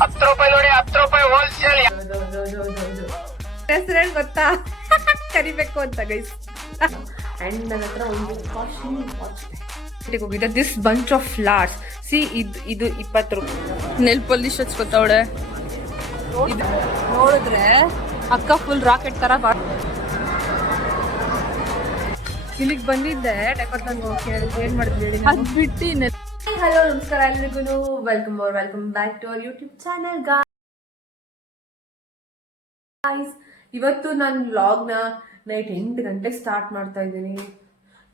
₹10 ನೋಡಿ, ₹10 ಹೋಲ್ಸೇಲ್. ಹೆಸರೇನು ಗೊತ್ತಾ? ಕರಿಬೇಕು ಅಂತ ಗೈಸ್. ಅಂಡ್ ನನ್ನ ಹತ್ರ ಒಂದು ಕಾಸ್ಟ್ಲಿ ವಾಚ್ ಹೋಗಿದೆ. This bunch of flowers. C ಇದು 20 ರೂಪಾಯಿ. ನೆಲ್ ಪಾಲಿಶ್ ಹಚ್ಕೊತಾವಳೆ. ನೋಡಿದ್ರೆ ಅಕ್ಕ ಫುಲ್ ರಾಕೆಟ್ ತರ ಇಲ್ಲಿಗೆ ಬಂದಿದ್ದೆ ಡೆಕೋರ್ಟನ್ ಏನ್ ಮಾಡಿದ್ವಿ ಅದ್ ಬಿಟ್ಟು. ಹಲೋ ನಮಸ್ಕಾರ ಎಲ್ರಿಗೂ. Welcome back to our YouTube channel guys. ಇವತ್ತು ನಾನು ವ್ಲಾಗ್ನ ನೈಟ್ 8 ಗಂಟೆಗೆ ಸ್ಟಾರ್ಟ್ ಮಾಡ್ತಾ ಇದ್ದೀನಿ.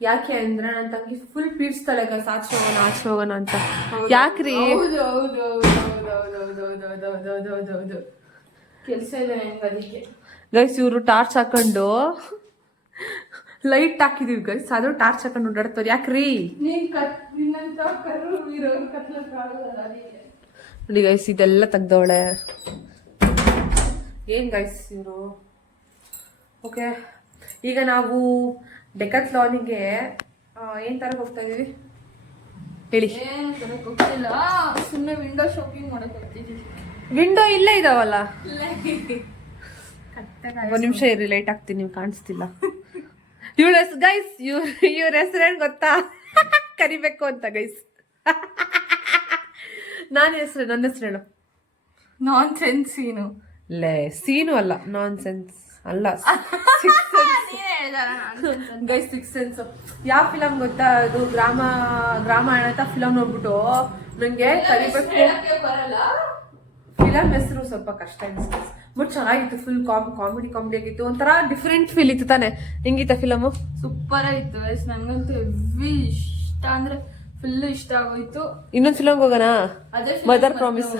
ಯಾಕೆ ಅಂದ್ರೆ ನನ್ನ ತಂಗಿ ಫುಲ್ ಪೀಡ್ಸ್ತಾಳೆ ಗೈಸ್, ಆಚೆ ಹೋಗೋಣ ಅಂತ. ಯಾಕ್ರಿ? ಕೆಲಸ ಇದೆ ಅದಕ್ಕೆ ಗೈಸ್. ಇವರು ಟಾರ್ಚ್ ಹಾಕೊಂಡು ಲೈಟ್ ಹಾಕಿದೀವಿ ಗೈಸ್, ಆದ್ರೂ ಟಾರ್ಚ್ ಹಾಕೊಂಡು ಓಡಾಡ್ತಾರೆ. ಯಾಕ್ರಿ? ನೋಡಿ ಗೈಸ್, ಇದೆಲ್ಲ ತೆಗ್ದವಳೆ. ಏನ್ ಗೈಸ್ ಇವರು? ಓಕೆ, ಈಗ ನಾವು ಡೆಕಾಥ್ಲಾನಿಗೆ ಏನ್ ತರ ಹೋಗ್ತಾ ಇದೀವಿ ಹೇಳಿ? ಹೋಗ್ತಿಲ್ಲ, ಸುಮ್ಮನೆ ವಿಂಡೋ ಶಾಪಿಂಗ್ ಮಾಡಕ್ ಹೋಗ್ತಿದ್ದೀವಿ. ವಿಂಡೋ ಇಲ್ಲೇ ಇದಾವಲ್ಲ. ಒಂದು ನಿಮಿಷ ಇರಿ, ಲೈಟ್ ಹಾಕ್ತೀನಿ, ನೀವು ಕಾಣಿಸ್ತಿಲ್ಲ. ಇವಳ ಗೈಸ್, ಇವ್ರ ಹೆಸರೇನು ಗೊತ್ತಾ? ಕರಿಬೇಕು ಅಂತ ಗೈಸ್. ನನ್ನ ಹೆಸರೇನು? ನಾನ್ ಸೆನ್ಸ್ ಸೀನು. ಸೀನು ಅಲ್ಲ, ನಾನ್ ಸೆನ್ಸ್ ಅಲ್ಲ, ಗೈಸ್. 6 ಸೆನ್ಸ್ ಯಾವ ಫಿಲಮ್ ಗೊತ್ತಾ? ಅದು ಗ್ರಾಮಾಯಣ ಅಂತ ಫಿಲಮ್ ನೋಡ್ಬಿಟ್ಟು ನಂಗೆ ಕರಿಬೇಕು. ಫಿಲಮ್ ಹೆಸರು ಸ್ವಲ್ಪ ಕಷ್ಟ ಅನಿಸ್ತು, ಬಟ್ ಚೆನ್ನಾಗಿತ್ತು. ಫುಲ್ ಕಾಮಿಡಿ ಆಗಿತ್ತು, ಒಂಥರ ಡಿಫ್ರೆಂಟ್ ಫೀಲ್ ಇತ್ತು ತಾನೆ. ಹೆಂಗಿತ್ತ ಫಿಲಮ್? ಸೂಪರ್ ಆಯ್ತು ಗೈಸ್, ನನ್ಗಂತೂ ಹೆವಿ ಇಷ್ಟ, ಅಂದ್ರೆ ಫುಲ್ ಇಷ್ಟ ಆಗೋಯ್ತು. ಇನ್ನೊಂದ್ ಫಿಲಮ್ ಹೋಗೋಣ, ಅದೇ ಮದರ್ ಪ್ರಾಮಿಸ್.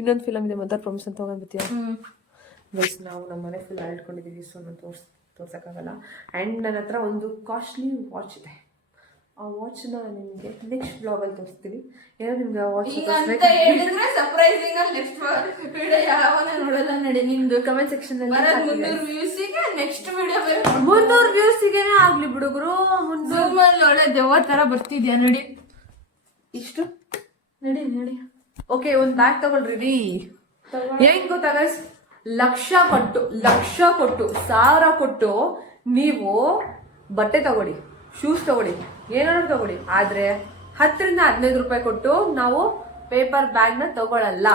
ಇನ್ನೊಂದು ಫಿಲಮ್ ಇದೆ, ಮದರ್ ಪ್ರಾಮಿಸ್ ಅಂತ ಹೋಗೋಣ ಬತ್ತೀಯಾ? ಗೈಸ್, ನಾವು ನಮ್ಮ ಮನೆ ಫುಲ್ ಆಳ್ಕೊಂಡಿದ್ದೀವಿ, ಸೊ ನಾನು ತೋರ್ಸಕ್ಕಾಗಲ್ಲ. ಆ್ಯಂಡ್ ನನ್ನ ಹತ್ರ ಒಂದು ಕಾಸ್ಟ್ಲಿ ವಾಚ್ ಇದೆ. ಆ ವಾಚ್ನ ನಿಮಗೆ ನೆಕ್ಸ್ಟ್ ಬ್ಲಾಗಲ್ಲಿ ತೋರಿಸ್ತೀನಿ. ಏನೋ ನಿಮ್ಗೆ ಆ ವಾಚ್ ಸರ್ಪ್ರೈಸಿಂಗ್ ನೆಕ್ಸ್ಟ್ ವಿಡಿಯೋ ಯಾವನ ನೋಡಲ್ಲ ನಡಿ. ನಿಮ್ದು ಕಮೆಂಟ್ ಸೆಕ್ಷನ್ ಅಲ್ಲಿ 300 ವ್ಯೂಸಿಗೆ ನೆಕ್ಸ್ಟ್ ವಿಡಿಯೋ 300 ವ್ಯೂಸಿಗೆನೇ ಆಗ್ಲಿ ಬಿಡುಗರು. ಒಳ್ಳೆ ದೆವ್ವ ತರ ಬರ್ತಿದ್ಯಾ ನೋಡಿ. ಇಷ್ಟು ನಡಿ. ಓಕೆ, ಒಂದು ಬ್ಯಾಗ್ ತಗೊಳ್ರಿ. ಏನ್ ಗೊತ್ತಾ ಗೈಸ್? ಲಕ್ಷ ಕೊಟ್ಟು 1000 ಕೊಟ್ಟು ನೀವು ಬಟ್ಟೆ ತಗೊಳ್ಳಿ, ಶೂಸ್ ತಗೊಳ್ಳಿ, ಏನಾದ್ರು ತಗೊಳ್ಳಿ. ಆದ್ರೆ 10 ರಿಂದ 15 ರೂಪಾಯಿ ಕೊಟ್ಟು ನಾವು ಪೇಪರ್ ಬ್ಯಾಗ್ ನ ತಗೊಳಲ್ಲ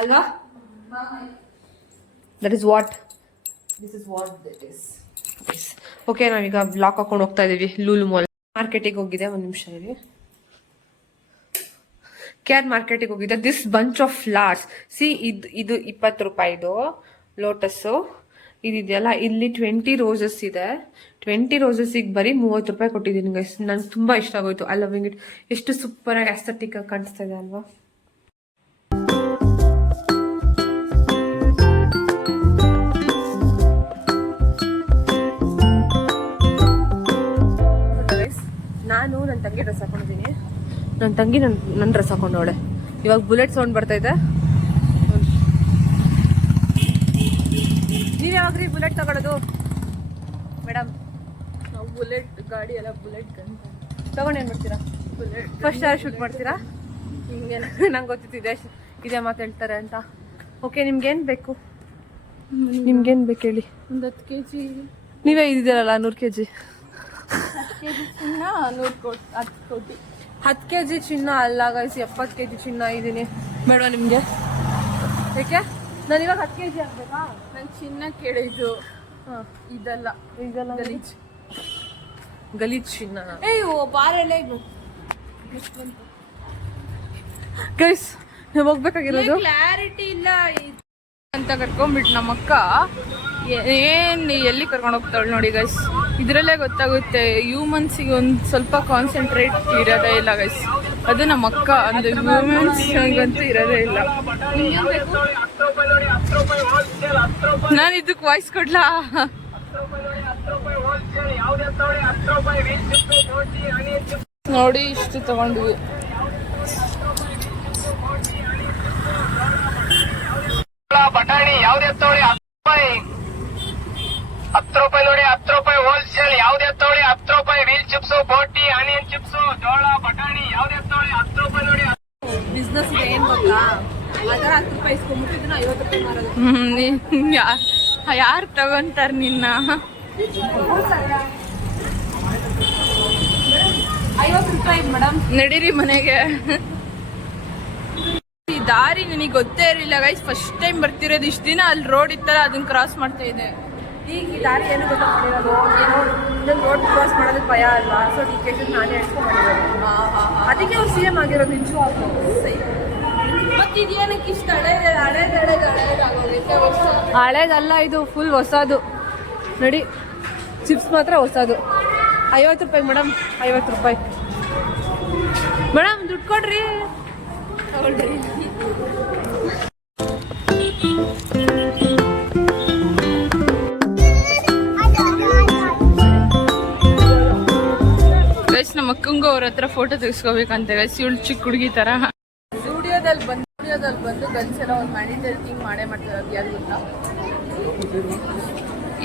ಅಲ್ವಾ? That is what that is. Okay, ನಾವೀಗ ಬ್ಲಾಕ್ ಹಾಕೊಂಡು ಹೋಗ್ತಾ ಇದೀವಿ. ಲೂಲು ಮಾಲ್ ಮಾರ್ಕೆಟಿಗೆ ಹೋಗಿದೆ. ಒಂದು ನಿಮಿಷ ಇರಿ. ಕೇರ್ ಮಾರ್ಕೆಟಿಗೆ ಹೋಗಿದೆ. This bunch of flowers. C ಇದು 20 ರೂಪಾಯಿದು ಲೋಟಸ್. ಇದೆಯಲ್ಲ, ಇಲ್ಲಿ 20 ರೋಸಸ್ ಇದೆ. 20 ರೋಸಸ್ಸಿಗೆ ಬರೀ 30 ರೂಪಾಯಿ ಕೊಟ್ಟಿದ್ದೀನಿ ಗೈಸ್. ನಂಗೆ ತುಂಬಾ ಇಷ್ಟ ಆಗೋಯ್ತು. I loving it. ಎಷ್ಟು ಸೂಪರ್ ಆಗಿ ಅಸ್ಥೆಟಿಕ್ ಆಗಿ ಕಾಣಿಸ್ತಾ ಇದೆ ಅಲ್ವಾ? ನಾನು ನನ್ನ ತಂಗಿ ಡ್ರೆಸ್ ಹಾಕೊಂಡಿದ್ದೀನಿ. ನನ್ನ ತಂಗಿ ನನ್ನ ಡ್ರೆಸ್ ಹಾಕೊಂಡವಳೆ. ಇವಾಗ ಬುಲೆಟ್ ಸೌಂಡ್ ಬರ್ತಾ ಇದೆ. ನೀವ್ ಯಾವಾಗ್ರಿ ಬುಲೆಟ್ ತಗೊಳ್ಳೋದು ಮೇಡಮ್? ನಾವು ಬುಲೆಟ್ ಗಾಡಿ ಅಲ್ಲ, ಬುಲೆಟ್ ಗನ್ ತಗೊಂಡು ಏನ್ ಮಾಡ್ತೀರಾ? ಬುಲೆಟ್ ಫಸ್ಟ್ ಯಾರು ಶೂಟ್ ಮಾಡ್ತೀರಾ? ಹಿಂಗೆ ನಂಗೆ ಗೊತ್ತಿತ್ತು ಇದೇ ಮಾತಾಡ್ತಾರೆ ಅಂತ. ಓಕೆ, ನಿಮ್ಗೇನ್ ಬೇಕು ಹೇಳಿ? ಒಂದು 10 kg. ನೀವೇ ಇದ್ದೀರಲ್ಲ 100 kg. 10 kg ಚಿನ್ನ 10 ಕೋಟಿ. 10 kg ಚಿನ್ನ ಅಲ್ಲ ಗೈಸ್, 70 kg ಚಿನ್ನ ಇದ್ದೀನಿ. ಬೇಡವಾ ನಿಮ್ಗೆ? ಯಾಕೆ? ನಾನು ಇವಾಗ 10 kg ಆಗ್ಬೇಕಾ? ನಂಗೆ ಚಿನ್ನ ಕೇಳಿದ್ದು ಇದಲ್ಲ ಗಲೀಜ್ ಚಿನ್ನ. ಬಾರಲ್ಲ ಗೈಸ್, ನಾವು ಹೋಗ್ಬೇಕಾಗಿರೋದು. ಕ್ಲಾರಿಟಿ ಇಲ್ಲ ಅಂತ ಕರ್ಕೊಂಡ್ಬಿಟ್ಟು ನಮ್ಮಕ್ಕ ಎಲ್ಲಿ ಕರ್ಕೊಂಡು ಹೋಗ್ತಾಳೆ ನೋಡಿ ಗೈಸ್. ಇದರಲ್ಲೇ ಗೊತ್ತಾಗುತ್ತೆ ಹ್ಯೂಮನ್ಸಿಗೆ ಒಂದು ಸ್ವಲ್ಪ ಕಾನ್ಸಂಟ್ರೇಟ್ ಇರೋದೇ ಇಲ್ಲ ಗೈಸ್. ಅದು ನಮ್ಮ ಅಕ್ಕ, ಅಂದ್ರೆ ಹ್ಯೂಮನ್ಸ್ಗಂತೂ ಇರೋದೇ ಇಲ್ಲ. ನಾನು ಇದಕ್ಕೆ ವಾಯ್ಸ್ ಕೊಡ್ಲಾ? ನೋಡಿ, ಇಷ್ಟು ತಗೊಂಡ್ವಿ. ಬಟಾಣಿ ಯಾವ್ದೇ ತಗೊಳ್ಳಿ ₹10 ನೋಡಿ, ₹10 ಹೋಲ್ಸೇಲ್. ಯಾವ್ದೇ ತಗೊಳ್ಳಿ ₹10. ವೀಲ್ ಚಿಪ್ಸ್, ಬೋಟಿ, ಆನಿಯನ್ ಚಿಪ್ಸ್, ಜೋಳ, ಬಟಾಣಿ ಯಾವ್ದೇ ತಗೊಳ್ಳಿ ₹10 ನೋಡಿ. ಬಿಸ್ನೆಸ್ ಇದೆ ಏನ್ ಗೊತ್ತಾ? ಅದರ 10 ರೂಪಾಯಿ ಇಸ್ಕೊಂಡ್ಬಿಟ್ಟು ಇದನ್ನ 50 ರೂಪಾಯಿ ಮಾರೋದು. ಯಾರು ತಗೊಂತಾರ ನಿನ್ನ? 50 ರೂಪಾಯಿ ಮೇಡಮ್. ನಡೀರಿ ಮನೆಗೆ. ಈ ದಾರಿ ನನಗೆ ಗೊತ್ತೇ ಇರಲಿಲ್ಲ ಗೈಸ್, ಫಸ್ಟ್ ಟೈಮ್ ಬರ್ತಿರೋದು. ಇಷ್ಟು ದಿನ ಅಲ್ಲಿ ರೋಡ್ ಇತ್ತಲ್ಲ ಅದನ್ನ ಕ್ರಾಸ್ ಮಾಡ್ತಾ ಇದೆ. ಈಗ ಈ ದಾರಿ ಏನು ಗೊತ್ತಾ ಮಾಡಿರೋದು, ಏನೋ ಇದನ್ನು ರೋಡ್ ಕ್ರಾಸ್ ಮಾಡೋದಕ್ಕೆ ಭಯ ಅಲ್ವಾ, ಸೊ ಡಿಕೆಶನ್ ನಾನೇ ಹೇಳ್ಕೊಂಡು ಮಾಡಿರೋದು. ಅದಕ್ಕೆ ಅವ್ರು CM ಆಗಿರೋದು ನಿಜವಾಗ್ಲೂ. ಮತ್ತೆ ಇದೇನಕ್ಕೆ ಇಷ್ಟ ಹಳೇದಾಗೋಗೈತೆ? ಹಳೇದಲ್ಲ, ಇದು ಫುಲ್ ಹೊಸದು ನೋಡಿ. ಚಿಪ್ಸ್ ಮಾತ್ರ ಹೊಸದು. 50 ರೂಪಾಯಿ ಮೇಡಮ್, 50 ರೂಪಾಯಿ ಮೇಡಮ್. ದುಡ್ಡು ಕೊಡ್ರಿ. ತಗೊಳ್ರಿ. ಗೈಸ್ ನಮ್ಮ ಅಕ್ಕಂಗೂ ಅವ್ರ ಹತ್ರ ಫೋಟೋ ತೆಗಿಸ್ಕೋಬೇಕಂತೆ ಗೈಸ್. ಇವಳು ಚಿಕ್ಕ ಹುಡುಗಿ ತರ. ಸ್ಟುಡಿಯೋದಲ್ಲಿ ಬಂದು ಗನ್ಸ್ ಎಲ್ಲ ಒಂದು ಮ್ಯಾನೇಜರ್ ಥಿಂಗ್ ಮಾಡೇ ಮಾಡ್ತಾರೆ. ಯಾರು ಗೊತ್ತಾ?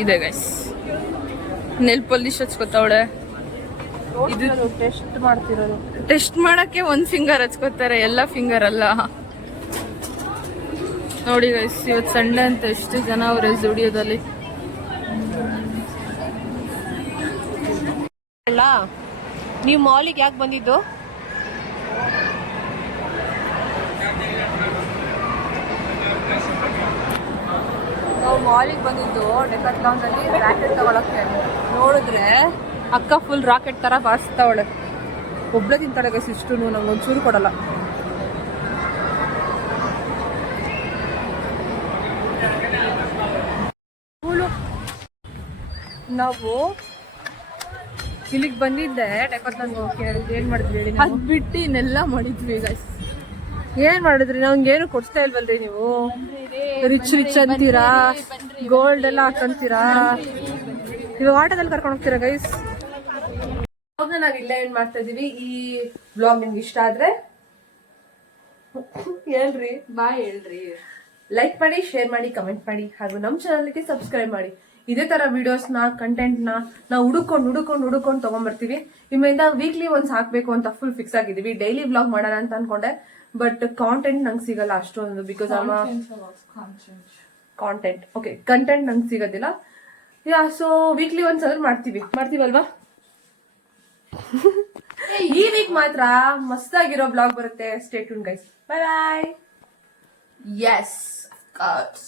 ಇದೆ ಗೈಸ್, ನೆಲ್ ಪಾಲಿಶ್ ಹಚ್ಕೋತಾವಳೆ. ಇದು ಟೆಸ್ಟ್ ಮಾಡ್ತಿರೋದು. ಟೆಸ್ಟ್ ಮಾಡಕ್ಕೆ ಒಂದ್ ಫಿಂಗರ್ ಹಚ್ಕೋತಾರೆ, ಎಲ್ಲ ಫಿಂಗರ್ ಅಲ್ಲ. ನೋಡಿ ಗೈಸ್, ಇವತ್ತು ಸಂಡೆ ಅಂತ ಎಷ್ಟು ಜನ ಅವ್ರೆ ಸ್ಟುಡಿಯೋದಲ್ಲಿ. ನೀವು ಮಾಲಿಗೆ ಯಾಕೆ ಬಂದಿದ್ದು? ನಾವು ಮಾಲಿಗೆ ಬಂದಿದ್ದು ಡೆಕಾಥ್ಲಾನ್ದಲ್ಲಿ ರಾಕೆಟ್ ತಗೊಳಕ್ಕೆ. ನೋಡಿದ್ರೆ ಅಕ್ಕ ಫುಲ್ ರಾಕೆಟ್ ತರ ಬಾರಿಸ್ತಾವಳೆ. ಒಬ್ಳೆ ತಿಂತಾಳೆ ಗೈಸ್ ಇಷ್ಟು, ನಂಗೆ ಒಂಚೂರು ಕೊಡಲ್ಲ. ನಾವು ಇಲ್ಲಿಗೆ ಬಂದಿದ್ದೆ ಡೆಕಾಥ್ಲಾನ್ ಕೇಳಿದ್ರೆ ಏನ್ ಮಾಡಿದ್ವಿ ಹೇಳಿ? ಅದ್ ಬಿಟ್ಟು ಇನ್ನೆಲ್ಲ ಮಾಡಿದ್ವಿ ಗೈಸ್. ಏನ್ ಮಾಡಿದ್ರಿ? ನಮ್ಗೇನು ಕೊಡ್ತಾ ಇಲ್ವಲ್ರಿ ನೀವು? ರಿಚ್ ಅಂತೀರಾ, ಗೋಲ್ಡ್ ಎಲ್ಲ ಹಾಕಂತೀರಾ. ಇವಾಗ ಆಟೋದಲ್ಲಿ ಕರ್ಕೊಂಡು ಹೋಗ್ತೀರಾ ಗೈಸ್? ನಾವ್ ಇಲ್ಲೇ ಏನ್ ಮಾಡ್ತಾ ಇದೀವಿ. ಈ ಬ್ಲಾಗ್ ನಿಮ್ಗೆ ಇಷ್ಟ ಆದ್ರೆ ಹೇಳ್ರಿ, ಬಾಯ್ ಹೇಳ್ರಿ. ಲೈಕ್ ಮಾಡಿ, ಶೇರ್ ಮಾಡಿ, ಕಮೆಂಟ್ ಮಾಡಿ, ಹಾಗೂ ನಮ್ಮ ಚಾನಲ್ಗೆ ಸಬ್ಸ್ಕ್ರೈಬ್ ಮಾಡಿ. ಇದೇ ತರ ವಿಡಿಯೋಸ್ನ, ಕಂಟೆಂಟ್ನ ನಾವು ಹುಡುಕೊಂಡು ತಗೊಂಡ್ಬರ್ತೀವಿ. ನಿಮ್ಮಿಂದ ವೀಕ್ಲಿ ಒಂದ್ಸ್ ಹಾಕ್ಬೇಕು ಅಂತ ಫುಲ್ ಫಿಕ್ಸ್ ಆಗಿದೀವಿ. ಡೈಲಿ ವ್ಲಾಗ್ ಮಾಡೋಣ ಅಂತ ಅನ್ಕೊಂಡೆ, ಬಟ್ ಕಾಂಟೆಂಟ್ ನಂಗೆ ಸಿಗಲ್ಲ ಅಷ್ಟೊಂದು. ಬಿಕಾಸ್ ಕಂಟೆಂಟ್ ನಂಗೆ ಸಿಗೋದಿಲ್ಲ. ಸೊ ವೀಕ್ಲಿ ಒಂದ್ಸ್ ಆದ್ರೂ ಮಾಡ್ತೀವಲ್ವಾ? ಈ ವೀಕ್ ಮಾತ್ರ ಮಸ್ತಾಗಿರೋ ಬ್ಲಾಗ್ ಬರುತ್ತೆ. Stay tune guys. Bye bye. Yes, of course.